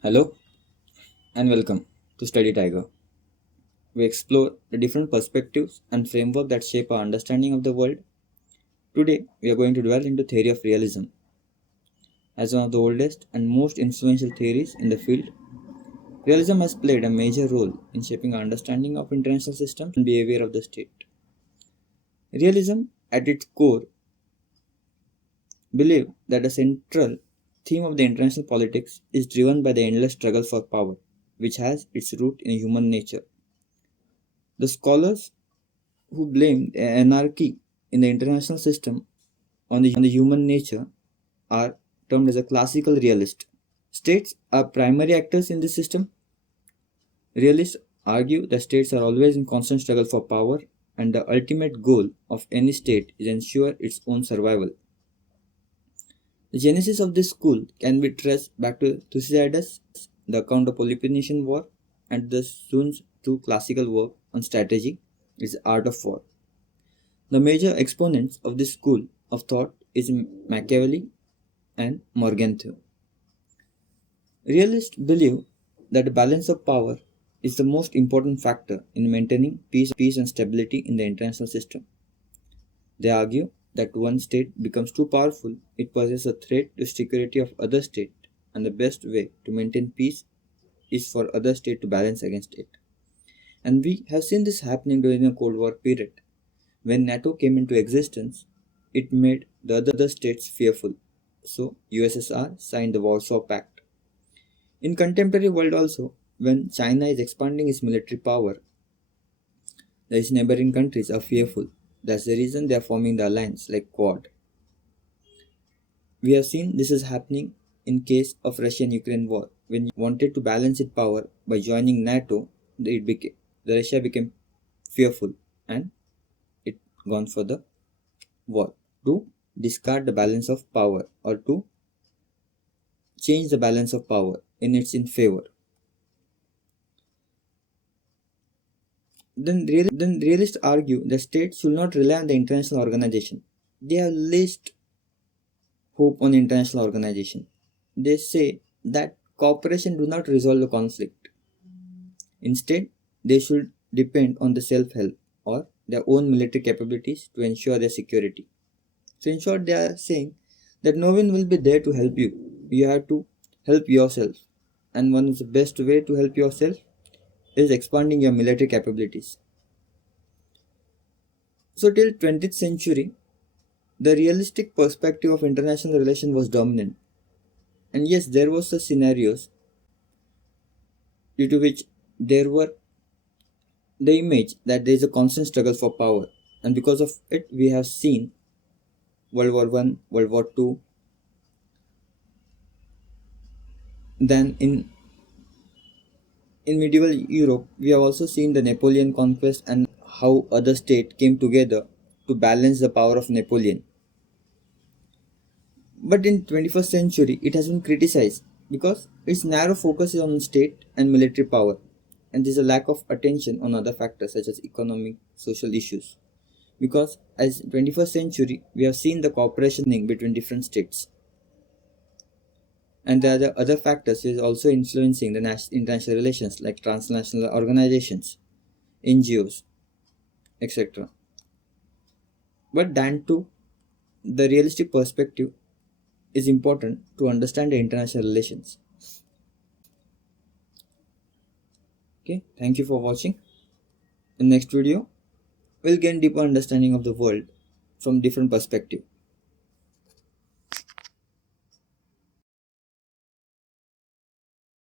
Hello and welcome to Study Tiger. We explore the different perspectives and framework that shape our understanding of the world. Today, we are going to dwell into theory of realism. As one of the oldest and most influential theories in the field, realism has played a major role in shaping our understanding of international systems and behavior of the state. Realism, at its core, believes that the central theme of the international politics is driven by the endless struggle for power, which has its root in human nature. The scholars who blame the anarchy in the international system on the human nature are termed as a classical realist. States are primary actors in this system. Realists argue that states are always in constant struggle for power, and the ultimate goal of any state is ensure its own survival. The genesis of this school can be traced back to Thucydides, the account of Peloponnesian War, and the Sun Tzu classical work on strategy, is the art of war. The major exponents of this school of thought is Machiavelli and Morgenthau. Realists believe that the balance of power is the most important factor in maintaining peace and stability in the international system. They argue that one state becomes too powerful, it poses a threat to security of other states, and the best way to maintain peace is for other states to balance against it. And we have seen this happening during the Cold War period. When NATO came into existence, it made the other states fearful. So USSR signed the Warsaw Pact. In contemporary world also, when China is expanding its military power, its neighboring countries are fearful. That's the reason they are forming the alliance like Quad. We have seen this is happening in case of Russia-Ukraine war. When wanted to balance its power by joining NATO, the Russia became fearful and it gone for the war to discard the balance of power or to change the balance of power in its in favor. Then realists argue that states should not rely on the international organization. They have least hope on international organization. They say that cooperation do not resolve the conflict. Instead, they should depend on the self-help or their own military capabilities to ensure their security. So in short, they are saying that no one will be there to help you. You have to help yourself. And one of the best way to help yourself is expanding your military capabilities. So till 20th century, the realistic perspective of international relations was dominant. And yes, there was the scenarios due to which there were the image that there is a constant struggle for power. And because of it, we have seen World War One, World War Two. Then in medieval Europe, we have also seen the Napoleon conquest and how other states came together to balance the power of Napoleon. But in 21st century, it has been criticized because its narrow focus is on state and military power, and there is a lack of attention on other factors such as economic, social issues. Because as 21st century, we have seen the cooperation between different states. And there are the other factors which is also influencing the international relations like transnational organizations, NGOs, etc. But than to the realistic perspective is important to understand the international relations. Okay, thank you for watching. In next video, we'll gain deeper understanding of the world from different perspective.